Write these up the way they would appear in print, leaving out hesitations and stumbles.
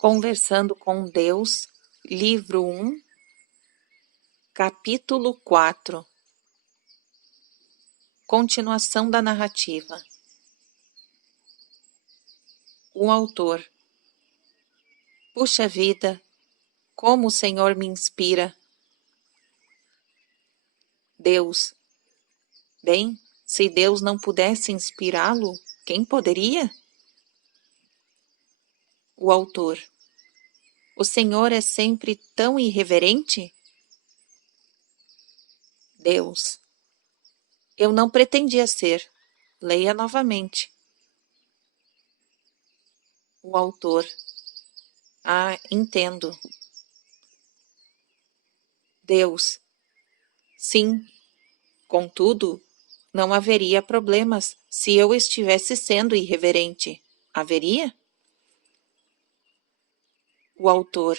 Conversando com Deus, livro 1, capítulo 4. Continuação da narrativa. O autor. Puxa vida, como o Senhor me inspira. Deus. Bem, se Deus não pudesse inspirá-lo, quem poderia? O autor. O Senhor é sempre tão irreverente? Deus. Eu não pretendia ser. Leia novamente. O autor. Ah, entendo. Deus. Sim, contudo, não haveria problemas se eu estivesse sendo irreverente. Haveria? O autor.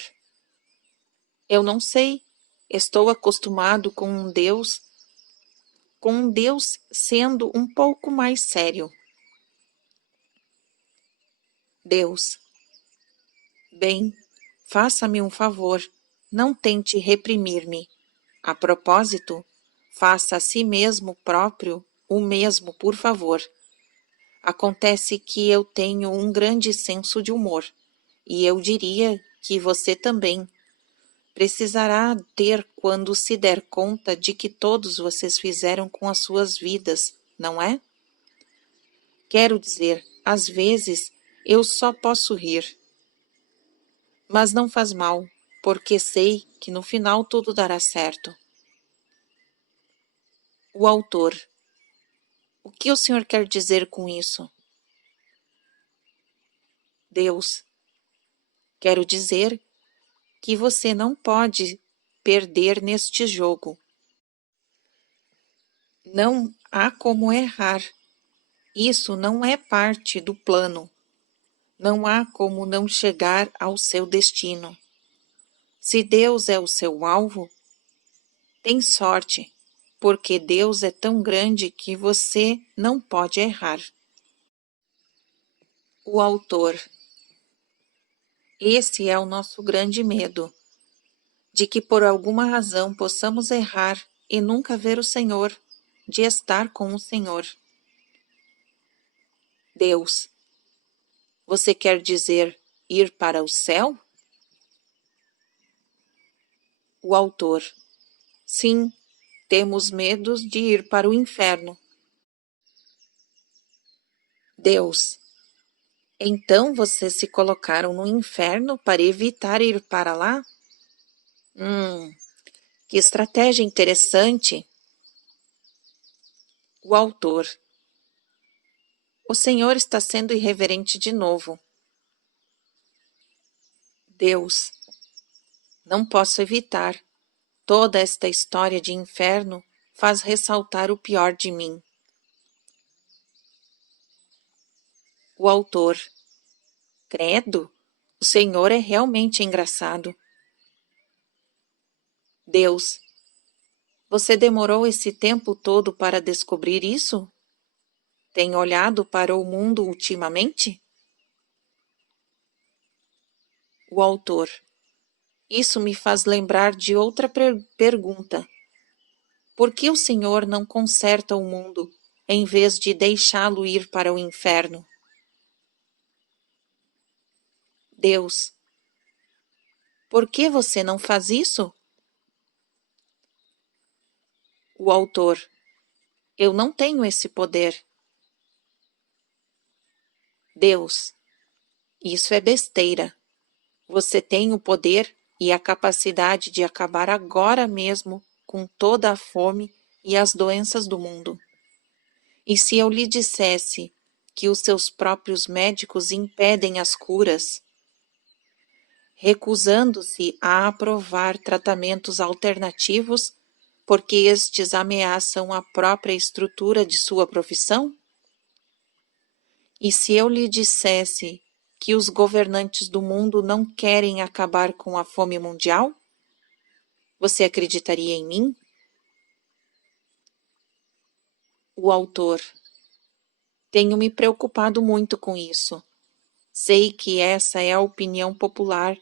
Eu não sei. Estou acostumado com um Deus sendo um pouco mais sério. Deus. Bem, faça-me um favor. Não tente reprimir-me. A propósito, faça a si mesmo próprio o mesmo, por favor. Acontece que eu tenho um grande senso de humor, e eu diria que você também precisará ter quando se der conta de que todos vocês fizeram com as suas vidas, não é? Quero dizer, às vezes eu só posso rir. Mas não faz mal, porque sei que no final tudo dará certo. O autor. O que o senhor quer dizer com isso? Deus. Quero dizer que você não pode perder neste jogo. Não há como errar. Isso não é parte do plano. Não há como não chegar ao seu destino. Se Deus é o seu alvo, tem sorte, porque Deus é tão grande que você não pode errar. O autor. Esse é o nosso grande medo, de que por alguma razão possamos errar e nunca ver o Senhor, de estar com o Senhor. Deus. Você quer dizer ir para o céu? O autor. Sim, temos medos de ir para o inferno. Deus. Então vocês se colocaram no inferno para evitar ir para lá? Que estratégia interessante. O autor. O Senhor está sendo irreverente de novo. Deus. Não posso evitar. Toda esta história de inferno faz ressaltar o pior de mim. O autor. Credo, o Senhor é realmente engraçado. Deus. Você demorou esse tempo todo para descobrir isso? Tem olhado para o mundo ultimamente? O autor. Isso me faz lembrar de outra pergunta. Por que o Senhor não conserta o mundo, em vez de deixá-lo ir para o inferno? Deus. Por que você não faz isso? O autor. Eu não tenho esse poder. Deus. Isso é besteira. Você tem o poder e a capacidade de acabar agora mesmo com toda a fome e as doenças do mundo. E se eu lhe dissesse que os seus próprios médicos impedem as curas, recusando-se a aprovar tratamentos alternativos porque estes ameaçam a própria estrutura de sua profissão? E se eu lhe dissesse que os governantes do mundo não querem acabar com a fome mundial? Você acreditaria em mim? O autor. Tenho me preocupado muito com isso. Sei que essa é a opinião popular,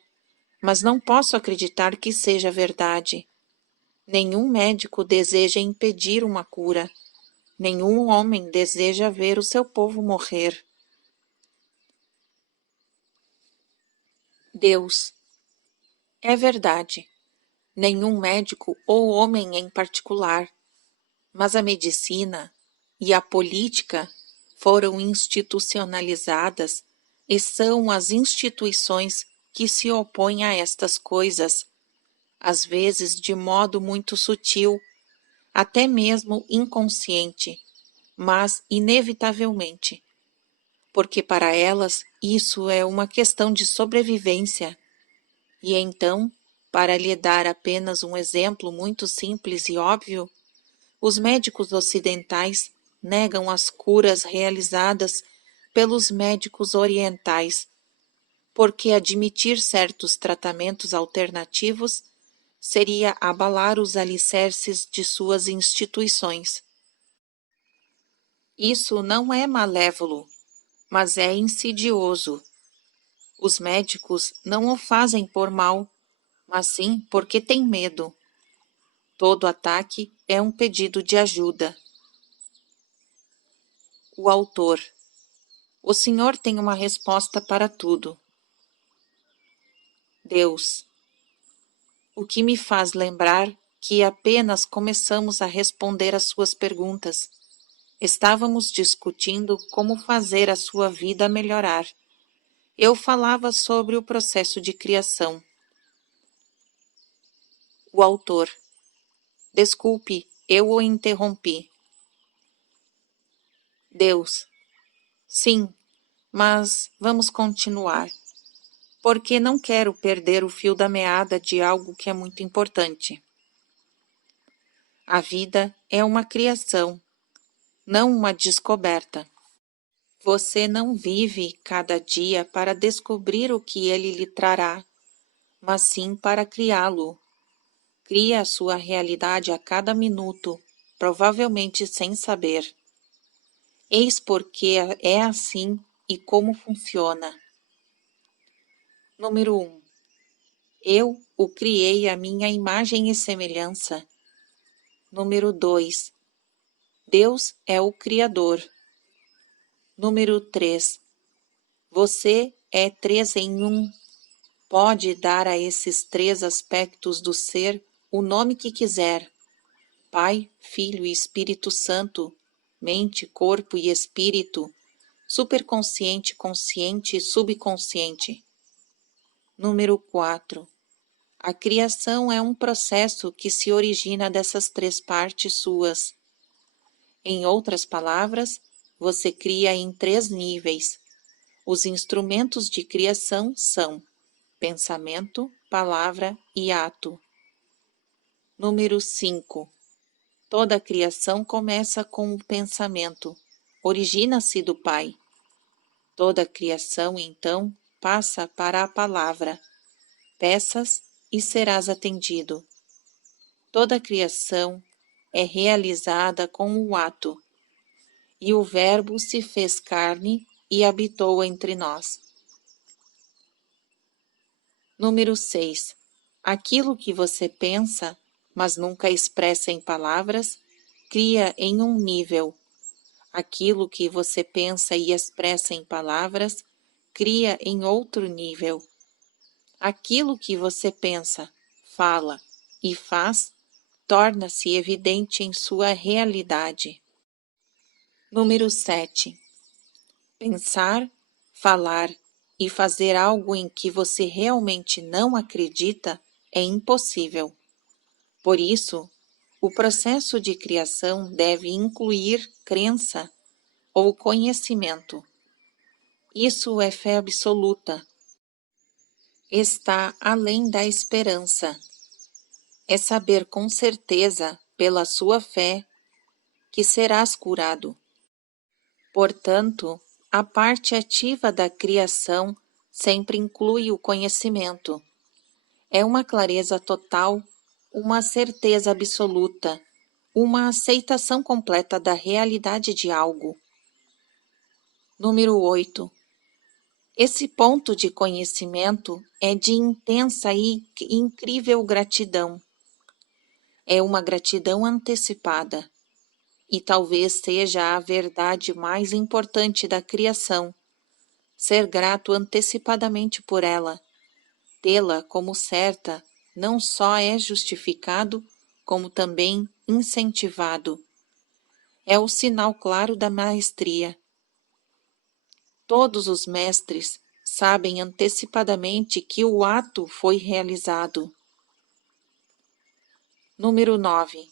mas não posso acreditar que seja verdade. Nenhum médico deseja impedir uma cura. Nenhum homem deseja ver o seu povo morrer. Deus. É verdade. Nenhum médico ou homem em particular, mas a medicina e a política foram institucionalizadas e são as instituições que se opõem a estas coisas, às vezes de modo muito sutil, até mesmo inconsciente, mas inevitavelmente, porque para elas isso é uma questão de sobrevivência. E então, para lhe dar apenas um exemplo muito simples e óbvio, os médicos ocidentais negam as curas realizadas pelos médicos orientais, porque admitir certos tratamentos alternativos seria abalar os alicerces de suas instituições. Isso não é malévolo, mas é insidioso. Os médicos não o fazem por mal, mas sim porque têm medo. Todo ataque é um pedido de ajuda. O autor. O Senhor tem uma resposta para tudo. Deus. O que me faz lembrar que apenas começamos a responder às suas perguntas. Estávamos discutindo como fazer a sua vida melhorar. Eu falava sobre o processo de criação. O autor. Desculpe, eu o interrompi. Deus. Sim, mas vamos continuar, porque não quero perder o fio da meada de algo que é muito importante. A vida é uma criação, não uma descoberta. Você não vive cada dia para descobrir o que ele lhe trará, mas sim para criá-lo. Cria a sua realidade a cada minuto, provavelmente sem saber. Eis porque é assim e como funciona. Número 1. Eu o criei à minha imagem e semelhança. Número 2. Deus é o Criador. Número 3. Você é 3 em 1. Pode dar a esses 3 aspectos do ser o nome que quiser. Pai, Filho e Espírito Santo, mente, corpo e espírito, superconsciente, consciente e subconsciente. Número 4. A criação é um processo que se origina dessas 3 partes suas. Em outras palavras, você cria em 3 níveis. Os instrumentos de criação são pensamento, palavra e ato. Número 5. Toda a criação começa com o pensamento, origina-se do Pai. Toda a criação, então, passa para a palavra. Peças e serás atendido. Toda a criação é realizada com o ato. E o Verbo se fez carne e habitou entre nós. Número 6. Aquilo que você pensa, mas nunca expressa em palavras, cria em um nível. Aquilo que você pensa e expressa em palavras, cria em outro nível. Aquilo que você pensa, fala e faz, torna-se evidente em sua realidade. Número 7. Pensar, falar e fazer algo em que você realmente não acredita é impossível. Por isso, o processo de criação deve incluir crença ou conhecimento. Isso é fé absoluta. Está além da esperança. É saber com certeza, pela sua fé, que serás curado. Portanto, a parte ativa da criação sempre inclui o conhecimento. É uma clareza total, uma certeza absoluta, uma aceitação completa da realidade de algo. Número 8. Esse ponto de conhecimento é de intensa e incrível gratidão. É uma gratidão antecipada, e talvez seja a verdade mais importante da criação, ser grato antecipadamente por ela. Tê-la como certa não só é justificado, como também incentivado. É o sinal claro da maestria. Todos os mestres sabem antecipadamente que o ato foi realizado. Número 9.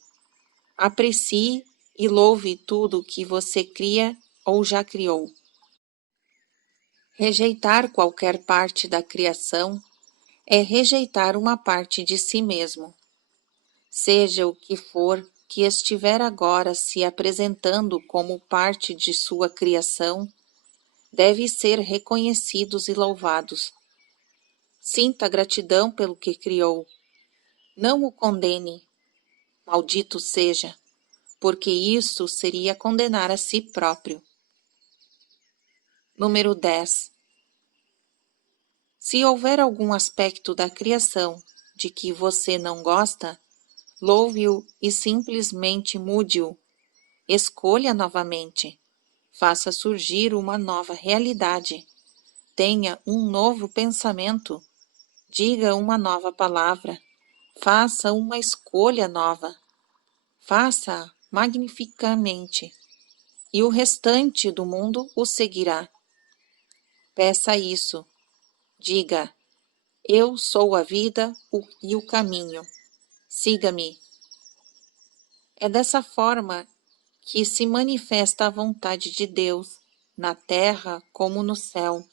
Aprecie e louve tudo que você cria ou já criou. Rejeitar qualquer parte da criação é rejeitar uma parte de si mesmo. Seja o que for que estiver agora se apresentando como parte de sua criação, deve ser reconhecidos e louvados. Sinta gratidão pelo que criou. Não o condene. Maldito seja, porque isso seria condenar a si próprio. Número 10. Se houver algum aspecto da criação de que você não gosta, louve-o e simplesmente mude-o. Escolha novamente. Faça surgir uma nova realidade. Tenha um novo pensamento. Diga uma nova palavra. Faça uma escolha nova. Faça-a magnificamente. E o restante do mundo o seguirá. Peça isso. Diga: eu sou a vida e o caminho. Siga-me. É dessa forma que se manifesta a vontade de Deus, na terra como no céu.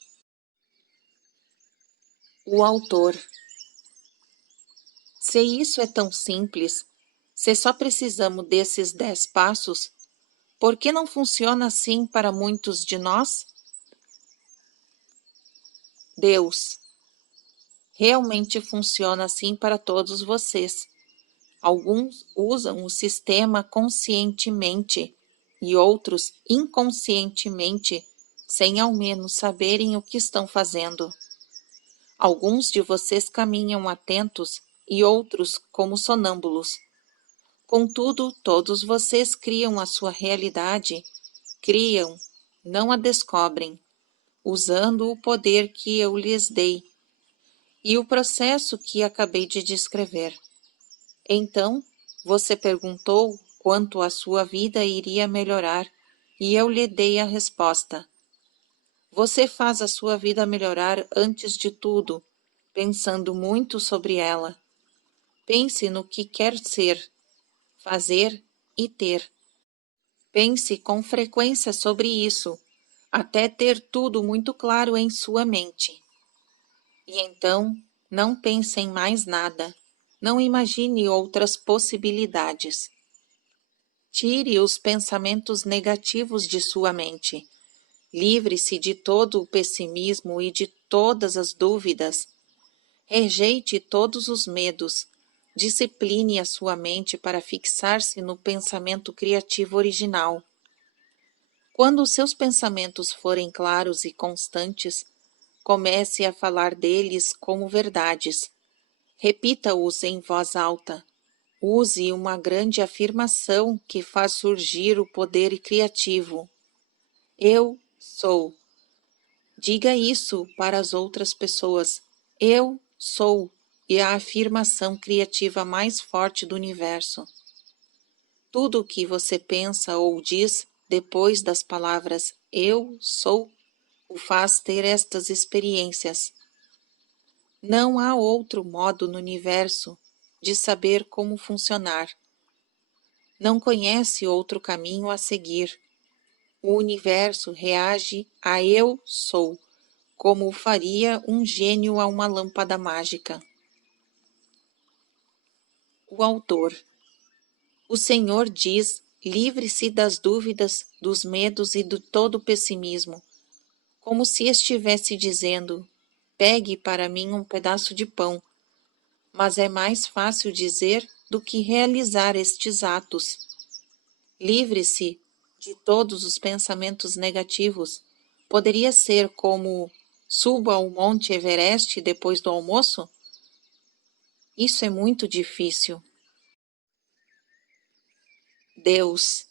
O autor. Se isso é tão simples, se só precisamos desses 10 passos, por que não funciona assim para muitos de nós? Deus. Realmente funciona assim para todos vocês. Alguns usam o sistema conscientemente e outros inconscientemente, sem ao menos saberem o que estão fazendo. Alguns de vocês caminham atentos e outros como sonâmbulos. Contudo, todos vocês criam a sua realidade, criam, não a descobrem, usando o poder que eu lhes dei e o processo que acabei de descrever. Então, você perguntou quanto a sua vida iria melhorar, e eu lhe dei a resposta. Você faz a sua vida melhorar antes de tudo, pensando muito sobre ela. Pense no que quer ser, fazer e ter. Pense com frequência sobre isso, até ter tudo muito claro em sua mente. E então, não pense em mais nada. Não imagine outras possibilidades. Tire os pensamentos negativos de sua mente. Livre-se de todo o pessimismo e de todas as dúvidas. Rejeite todos os medos. Discipline a sua mente para fixar-se no pensamento criativo original. Quando os seus pensamentos forem claros e constantes, comece a falar deles como verdades. Repita-os em voz alta. Use uma grande afirmação que faz surgir o poder criativo. Eu sou. Diga isso para as outras pessoas. Eu sou é a afirmação criativa mais forte do universo. Tudo o que você pensa ou diz depois das palavras eu sou o faz ter estas experiências. Não há outro modo no universo de saber como funcionar. Não conhece outro caminho a seguir. O universo reage a eu sou, como faria um gênio a uma lâmpada mágica. O autor. O Senhor diz: livre-se das dúvidas, dos medos e de todo o pessimismo, como se estivesse dizendo: pegue para mim um pedaço de pão. Mas é mais fácil dizer do que realizar estes atos. Livre-se de todos os pensamentos negativos. Poderia ser como: Subo ao Monte Everest depois do almoço? Isso é muito difícil. Deus.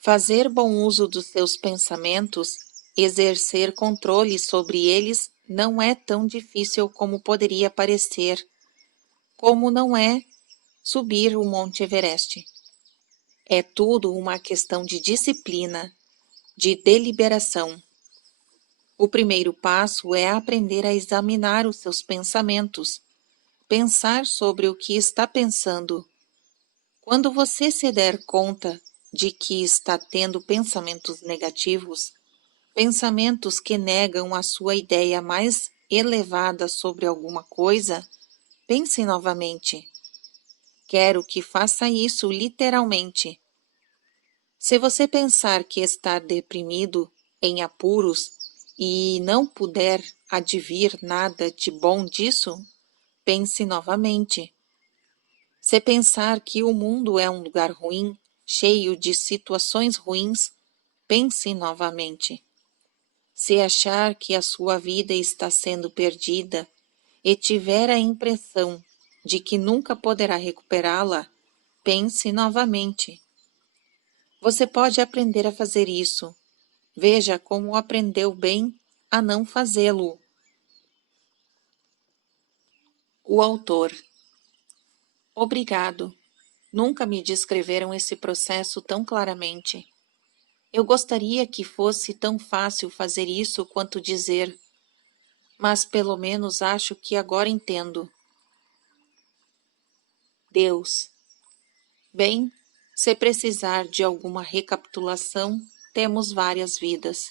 Fazer bom uso dos seus pensamentos, exercer controle sobre eles, não é tão difícil como poderia parecer, como não é subir o Monte Everest. É tudo uma questão de disciplina, de deliberação. O primeiro passo é aprender a examinar os seus pensamentos, pensar sobre o que está pensando. Quando você se der conta de que está tendo pensamentos negativos, pensamentos que negam a sua ideia mais elevada sobre alguma coisa, pense novamente. Quero que faça isso literalmente. Se você pensar que está deprimido, em apuros, e não puder advir nada de bom disso, pense novamente. Se pensar que o mundo é um lugar ruim, cheio de situações ruins, pense novamente. Se achar que a sua vida está sendo perdida e tiver a impressão de que nunca poderá recuperá-la, pense novamente. Você pode aprender a fazer isso. Veja como aprendeu bem a não fazê-lo. O autor. Obrigado. Nunca me descreveram esse processo tão claramente. Eu gostaria que fosse tão fácil fazer isso quanto dizer, mas pelo menos acho que agora entendo. Deus. Bem, se precisar de alguma recapitulação, temos várias vidas.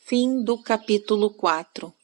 Fim do capítulo 4.